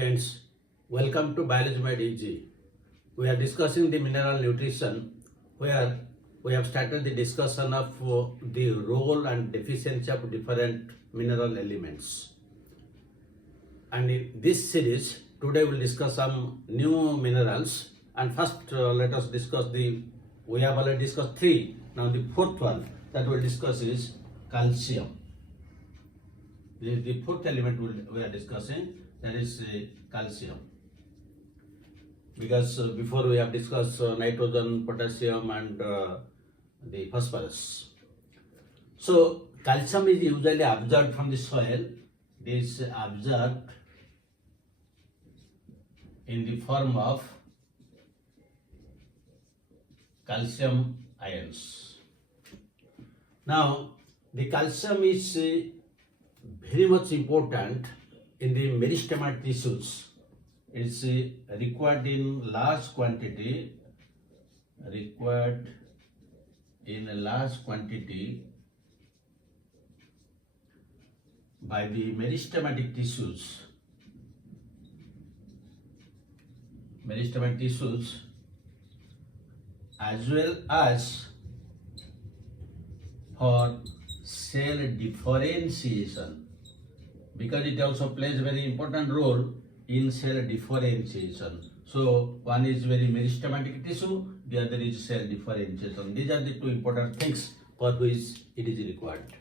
Friends, welcome to Biology Made Easy. We are discussing the mineral nutrition where we have started the discussion of the role and deficiency of different mineral elements. And in this series, today we'll discuss some new minerals. And first, let us discuss we have already discussed three. Now the fourth one that we'll discuss is calcium. The fourth element we are discussing, that is calcium. Because before we have discussed nitrogen, potassium and the phosphorus. So calcium is usually absorbed from the soil. It is absorbed in the form of calcium ions. Now the calcium is very much important in the meristematic tissues. It is required in large quantity. By the meristematic tissues. As well as for cell differentiation, because it also plays a very important role in cell differentiation. So one is very meristematic tissue, the other is cell differentiation. These are the two important things for which it is required.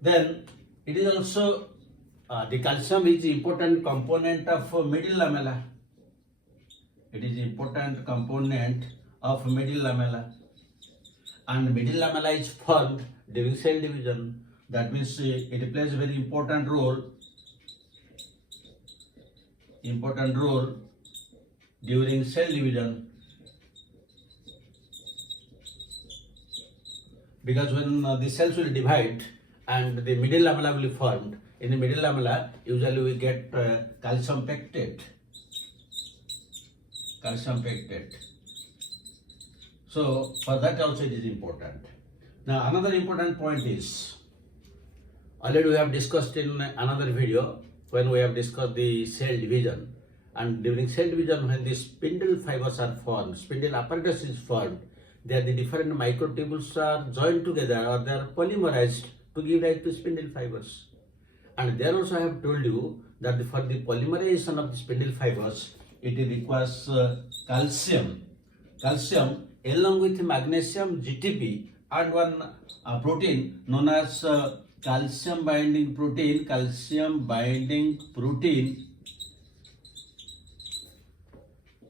Then it is also the calcium is important component of middle lamella. It is important component of middle lamella, and middle lamella is formed during cell division. That means it plays a very important role during cell division, because when the cells will divide and the middle lamella will be formed, in the middle lamella usually we get calcium pectate. So for that also it is important. Now another important point is, already we have discussed in another video when we have discussed the cell division, and during cell division when the spindle fibers are formed, spindle apparatus is formed, there the different microtubules are joined together or they are polymerized to give rise to spindle fibers. And there also I have told you that for the polymerization of the spindle fibers, it requires calcium along with magnesium, GTP, and one protein known as calcium binding protein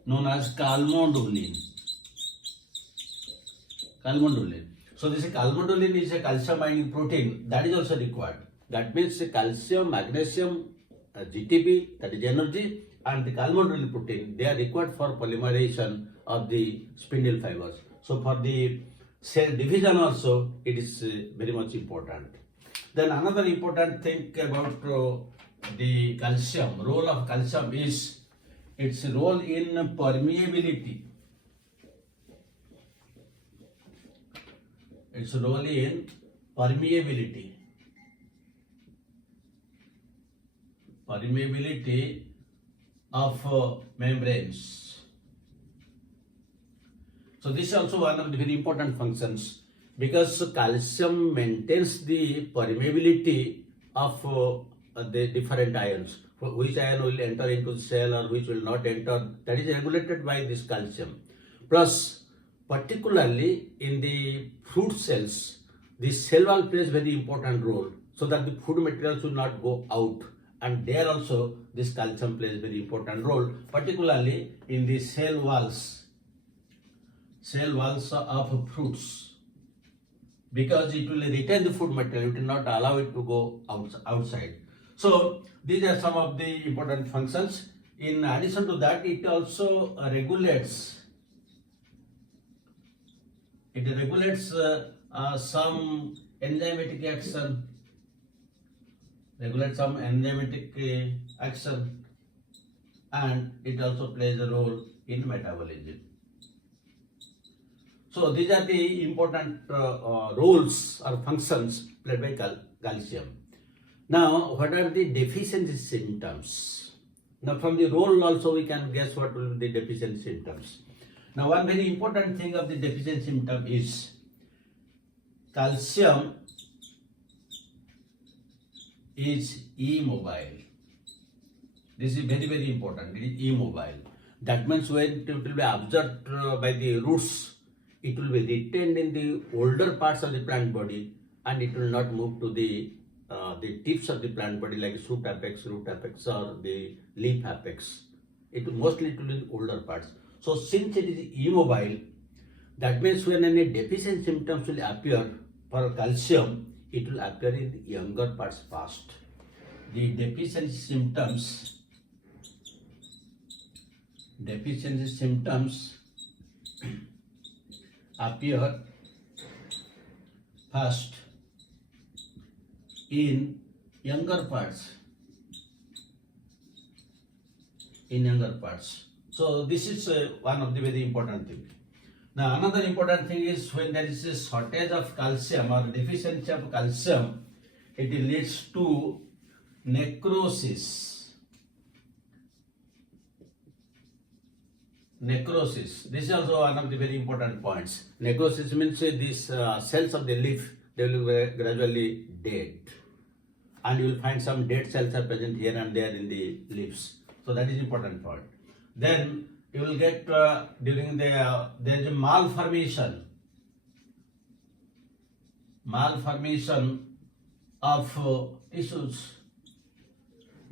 known as calmodulin. So this calmodulin is a calcium binding protein that is also required. That means calcium, magnesium, GTP, that is energy, and the calmodulin protein, they are required for polymerization of the spindle fibers. So for the cell division also it is very much important. Then another important thing about the calcium, role of calcium is its role in permeability. Permeability of membranes. So this is also one of the very important functions, because calcium maintains the permeability of the different ions. Which ion will enter into the cell or which will not enter, that is regulated by this calcium. Plus, particularly in the fruit cells, the cell wall plays very important role so that the food materials will not go out. And there also this calcium plays very important role, particularly in the cell walls of fruits, because it will retain the food material, it will not allow it to go outside. So these are some of the important functions. In addition to that, it also regulates some enzymatic action, and it also plays a role in metabolism. So these are the important roles or functions played by calcium. Now, what are the deficiency symptoms? Now from the role also we can guess what will be the deficiency symptoms. Now one very important thing of the deficiency symptom is calcium is immobile. This is very important. It is immobile. That means when it will be absorbed by the roots, it will be retained in the older parts of the plant body and it will not move to the tips of the plant body like shoot apex, root apex or the leaf apex. Mostly it will be in older parts. So since it is immobile, that means when any deficient symptoms will appear for calcium, it will appear in the younger parts first. The deficiency symptoms appear first in younger parts. So this is one of the very important things. Now another important thing is when there is a shortage of calcium or deficiency of calcium, it leads to necrosis. This is also one of the very important points. Necrosis means these cells of the leaf, they will be gradually dead. And you will find some dead cells are present here and there in the leaves. So that is important point. Then you will get during there is a malformation of tissues,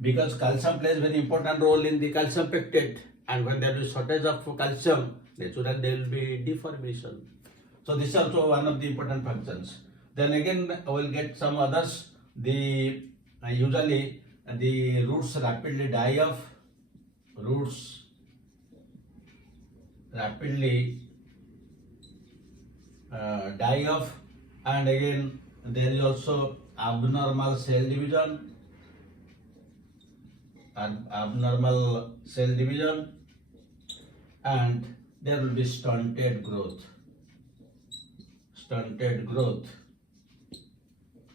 because calcium plays very important role in the calcium pectate, and when there is shortage of calcium, naturally there will be deformation. So this is also one of the important functions. Then again I will get some others. Usually the roots rapidly die off. And again there is also abnormal cell division and there will be stunted growth.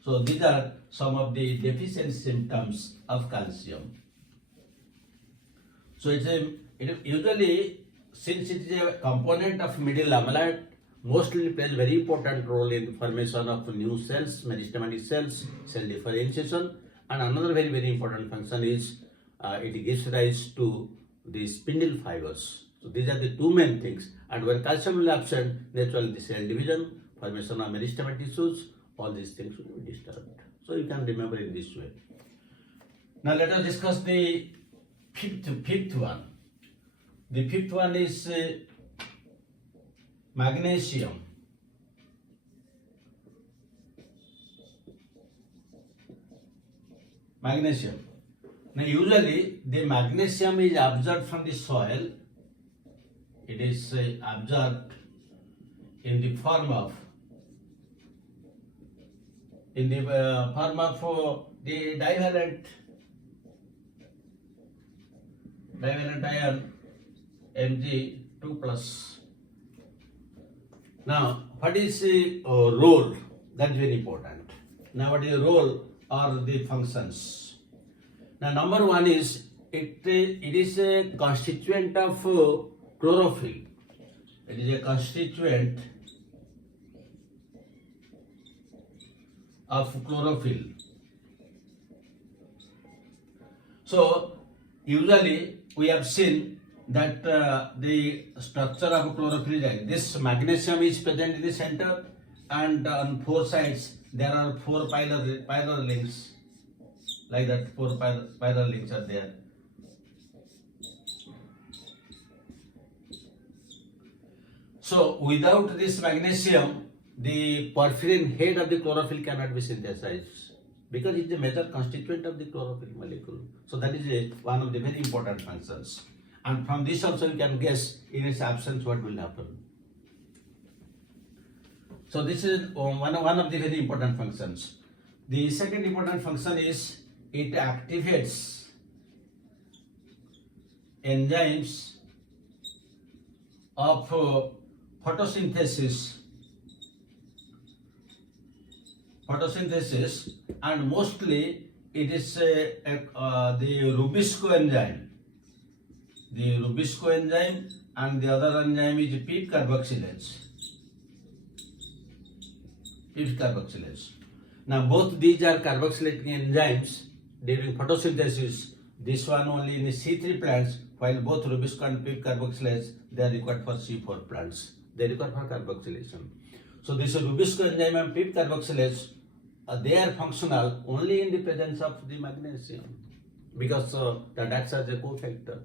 So these are some of the deficient symptoms of calcium. So it usually, since it is a component of middle lamellar, mostly plays very important role in formation of new cells, meristematic cells, cell differentiation, and another very important function is it gives rise to the spindle fibers. So these are the two main things. And when calcium will absent, naturally the cell division, formation of meristematic tissues, all these things will be disturbed. So you can remember in this way. Now let us discuss the fifth one. The fifth one is magnesium. Now usually the magnesium is absorbed from the soil. It is absorbed in the form of the divalent ion Mg2+. Now what is the role? That is very important. Now what is the role or the functions? Now number one is it is a constituent of chlorophyll. It is a constituent of chlorophyll. So usually we have seen that the structure of chlorophyll is like this. Magnesium is present in the center, and on four sides there are four polar links, like that. Four polar links are there. So without this magnesium, the porphyrin head of the chlorophyll cannot be synthesized, because it is a major constituent of the chlorophyll molecule. So that is one of the very important functions. And from this also you can guess in its absence what will happen. So this is one of the very important functions. The second important function is it activates enzymes of photosynthesis, and mostly it is the Rubisco enzyme. the Rubisco enzyme, and the other enzyme is PEEP carboxylase. PEEP carboxylase. Now both these are carboxylating enzymes during photosynthesis. This one only in the C3 plants, while both Rubisco and PEEP carboxylase they are required for C4 plants. They require for carboxylation. So this Rubisco enzyme and PEEP carboxylase they are functional only in the presence of the magnesium because that acts as a cofactor.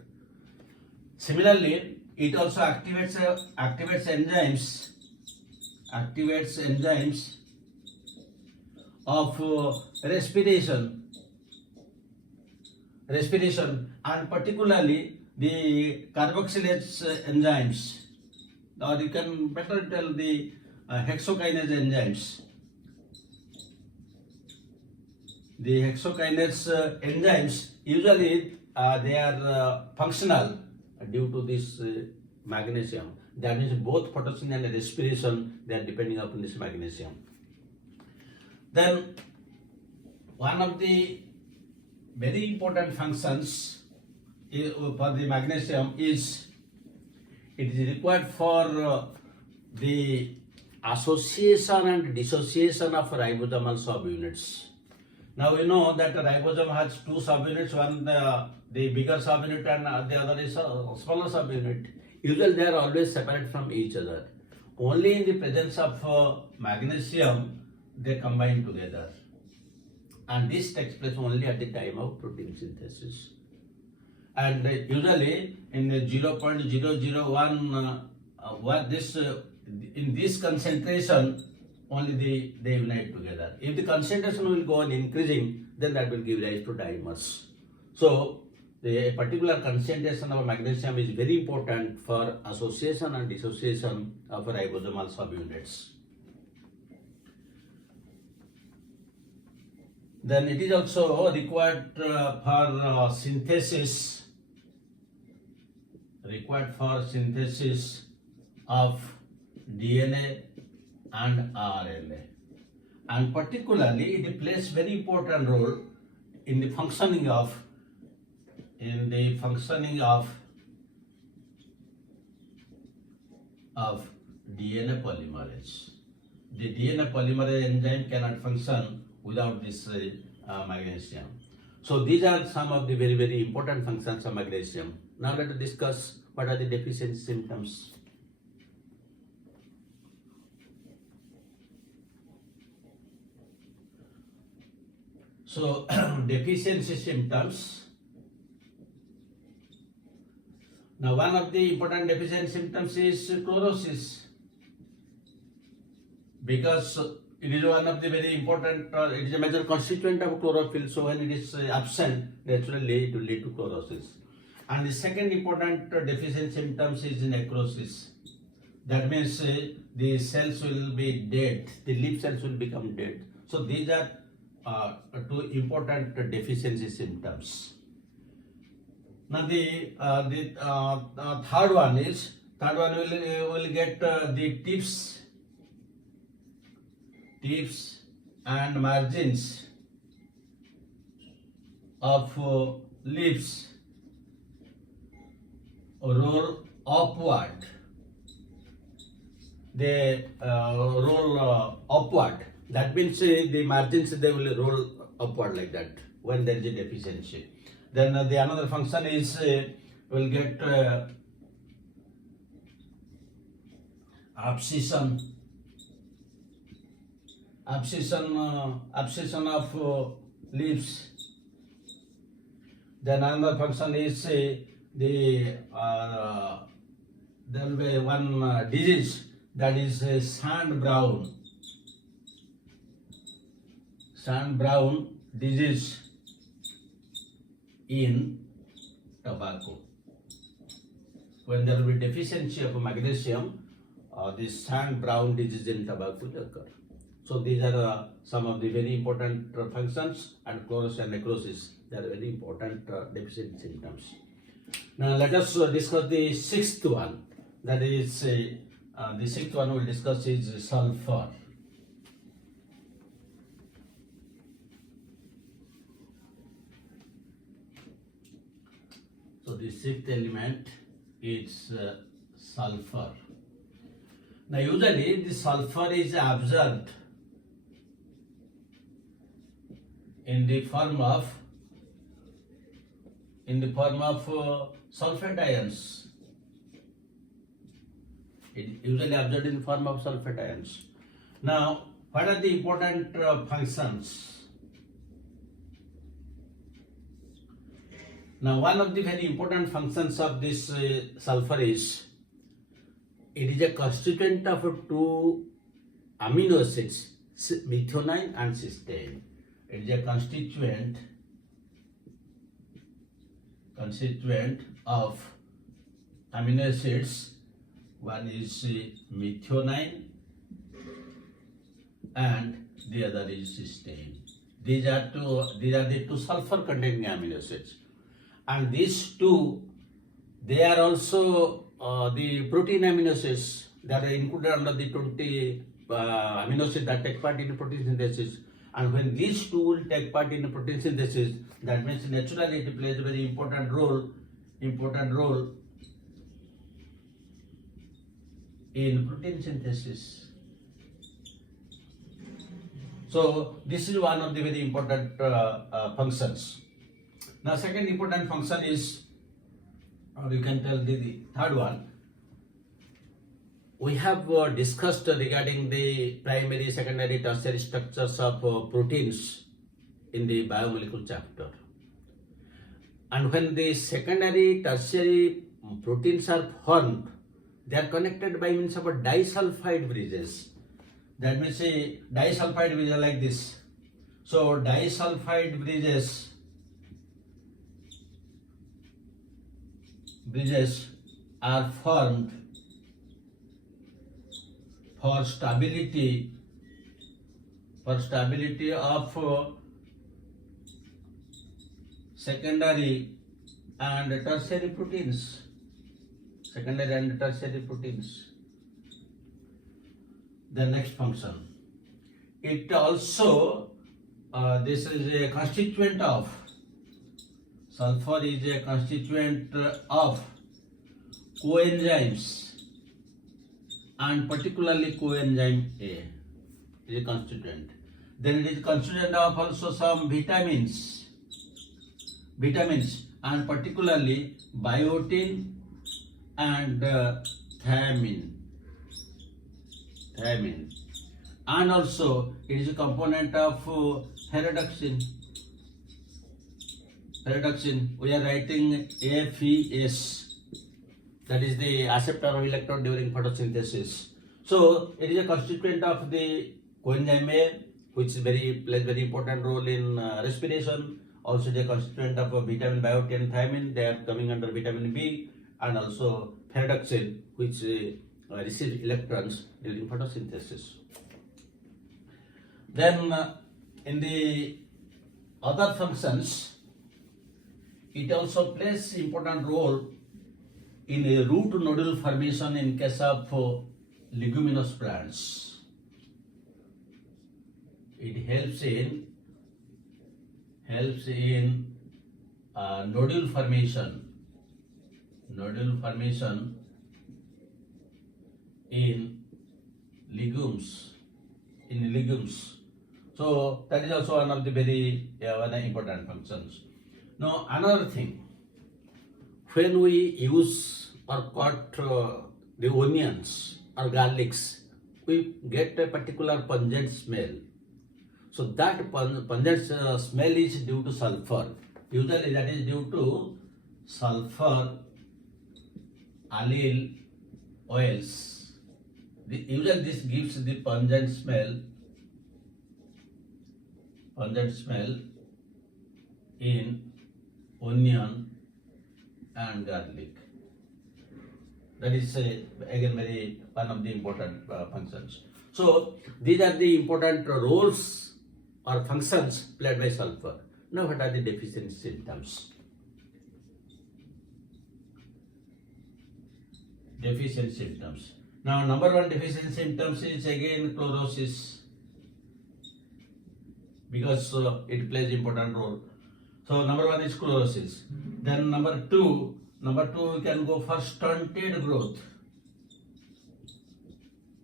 Similarly, it also activates enzymes of respiration, and particularly the carboxylase enzymes, or you can better tell the hexokinase enzymes. The hexokinase enzymes usually they are functional due to this magnesium. That means both photosynthesis and respiration they are depending upon this magnesium. Then one of the very important functions for the magnesium is it is required for the association and dissociation of ribosomal subunits. Now we know that the ribosome has two subunits, one the bigger subunit and the other is a smaller subunit. Usually they are always separate from each other. Only in the presence of magnesium they combine together, and this takes place only at the time of protein synthesis. And usually in 0.001 in this concentration only they unite together. If the concentration will go on increasing, then that will give rise to dimers. So the particular concentration of magnesium is very important for association and dissociation of ribosomal subunits. Then it is also required for synthesis of DNA and RNA, and particularly it plays very important role in the functioning of DNA polymerase. The DNA polymerase enzyme cannot function without this magnesium. So these are some of the very, very important functions of magnesium. Now let us discuss what are the deficiency symptoms. So deficiency symptoms. Now one of the important deficiency symptoms is chlorosis, because it is one of the very important, it is a major constituent of chlorophyll. So when it is absent, naturally it will lead to chlorosis. And the second important deficiency symptoms is necrosis. That means the cells will be dead, the leaf cells will become dead. So these are two important deficiency symptoms. Now the third one will get the tips and margins of leaves roll upward. They roll upward. That means the margins they will roll upward like that when there is a deficiency. Then the another function is will get abscission of leaves. Then another function is there will be one disease, that is sand brown disease in tobacco. When there will be deficiency of magnesium, this sand brown disease in tobacco will occur. So these are some of the very important functions, and chlorosis and necrosis, they are very important deficient symptoms. Now let us discuss the sixth one. That is the sixth one we will discuss is sulfur. So the sixth element is sulfur. Now usually the sulfur is absorbed in the form of sulfate ions. It is usually absorbed in the form of sulfate ions. Now, what are the important functions? Now, one of the very important functions of this sulfur is it is a constituent of two amino acids, methionine and cysteine. It is a constituent of amino acids. One is methionine and the other is cysteine. These are the two sulfur containing amino acids. And these two, they are also the protein amino acids that are included under the 20 amino acids that take part in the protein synthesis. And when these two will take part in the protein synthesis, that means naturally it plays a very important role in protein synthesis. So this is one of the very important functions. Now, second important function is, or you can tell the third one. We have discussed regarding the primary, secondary, tertiary structures of proteins in the biomolecule chapter. And when the secondary, tertiary proteins are formed, they are connected by means of a disulfide bridges. That means a disulfide bridge are like this. So disulfide bridges are formed for stability of secondary and tertiary proteins. The next function. It also this is a constituent of sulfur is a constituent of coenzymes, and particularly coenzyme A is a constituent. Then it is constituent of also some vitamins, and particularly biotin and thiamine. And also it is a component of ferredoxin. We are writing FES, that is the acceptor of electron during photosynthesis. So it is a constituent of the coenzyme A, which plays very important role in respiration. Also the constituent of vitamin, biotin, thiamine, they are coming under vitamin B, and also ferredoxin, which receives electrons during photosynthesis. Then in the other functions, it also plays important role in a root nodule formation in case of leguminous plants. It helps in nodule formation in legumes. So that is also one of the very important functions. Now another thing, when we use or cut the onions or garlics, we get a particular pungent smell. So that pungent smell is due to sulfur. Usually that is due to sulfur allyl oils. Usually this gives the pungent smell in onion and garlic. That is again one of the important functions. So these are the important roles or functions played by sulfur. Now what are the deficiency symptoms? Now number one deficiency symptoms is again chlorosis, because it plays important role. So number one is chlorosis. Then number two Number 2, we can go for stunted growth.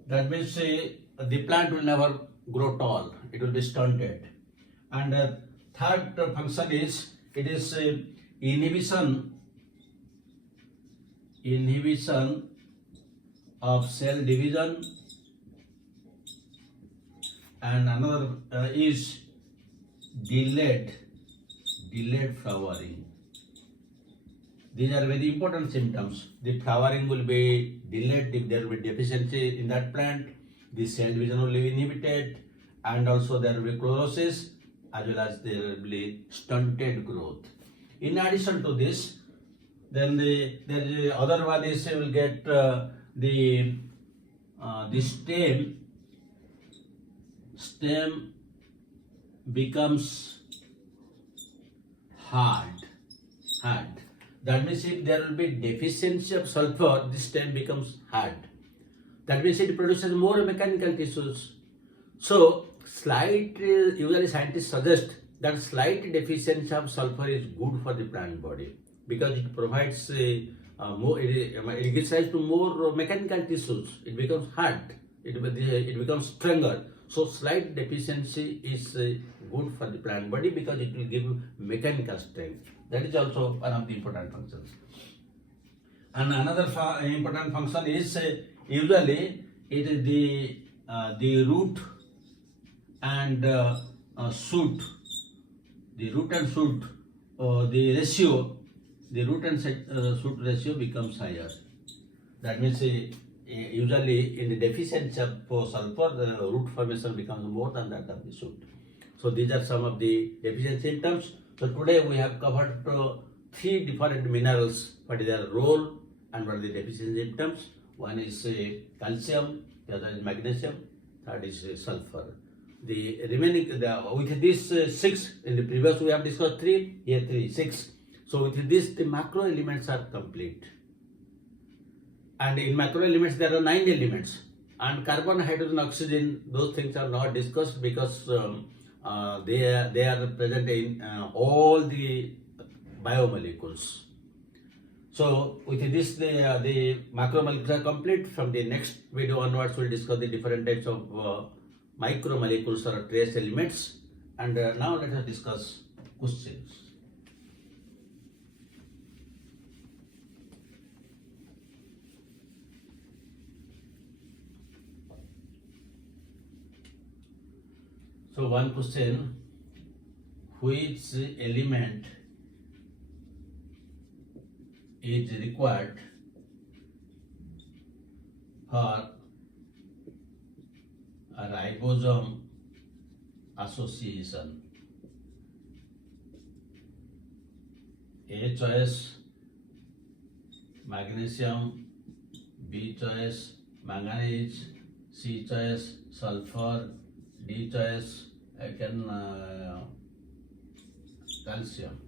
That means the plant will never grow tall. It will be stunted. And third function is, it is inhibition of cell division, and another is delayed flowering. These are very important symptoms. The flowering will be delayed if there will be deficiency in that plant. The cell division will be inhibited, and also there will be chlorosis, as well as there will be stunted growth. In addition to this, then the other one is you will get the stem becomes hard. That means if there will be deficiency of sulfur, the stem becomes hard. That means it produces more mechanical tissues. So usually scientists suggest that slight deficiency of sulfur is good for the plant body, because it provides it gives rise to more mechanical tissues. It becomes hard. It becomes stronger. So slight deficiency is good for the plant body because it will give mechanical strength. That is also one of the important functions. And another important function is usually it is the root and shoot. The root and shoot, the ratio, the root and shoot ratio becomes higher. That means usually in the deficiency of sulfur, the root formation becomes more than that of the shoot. So these are some of the deficiency symptoms. So today we have covered 3 different minerals, what is their role and what are the deficiency symptoms. One is calcium, the other is magnesium, third is sulfur. The remaining, with these 6, in the previous we have discussed 3, here 3, 6. So with this the macro elements are complete. And in macro elements there are 9 elements. And carbon, hydrogen, oxygen, those things are not discussed because they are present in all the biomolecules. So with this the macromolecules are complete. From the next video onwards we will discuss the different types of micromolecules or trace elements. And now let us discuss questions. So one question, which element is required for a ribosome association? A choice magnesium, B choice manganese, C choice sulfur, D choice calcium.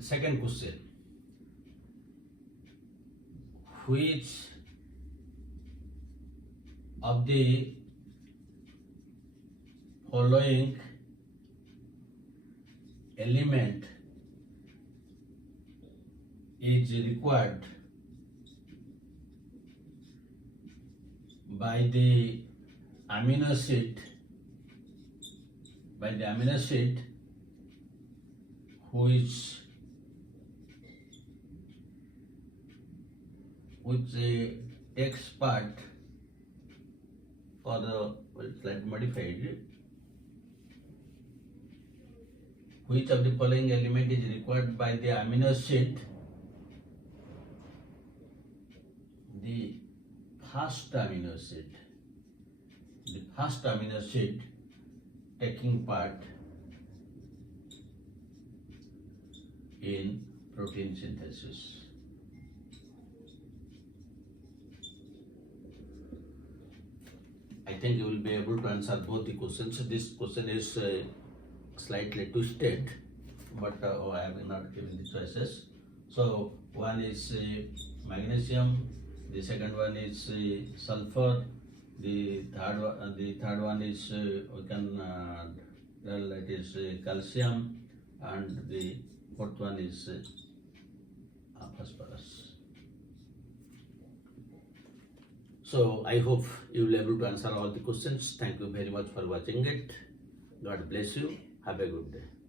Second question, which of the following element is required by the amino acid which takes part, or slightly modified, which of the following element is required by the amino acid, the first amino acid taking part in protein synthesis. I think you will be able to answer both the questions. This question is slightly twisted, but I have not given the choices. So one is magnesium, the second one is sulfur, the third one is we can tell it is calcium, and the fourth one is phosphorus. So I hope you will be able to answer all the questions. Thank you very much for watching it. God bless you. Have a good day.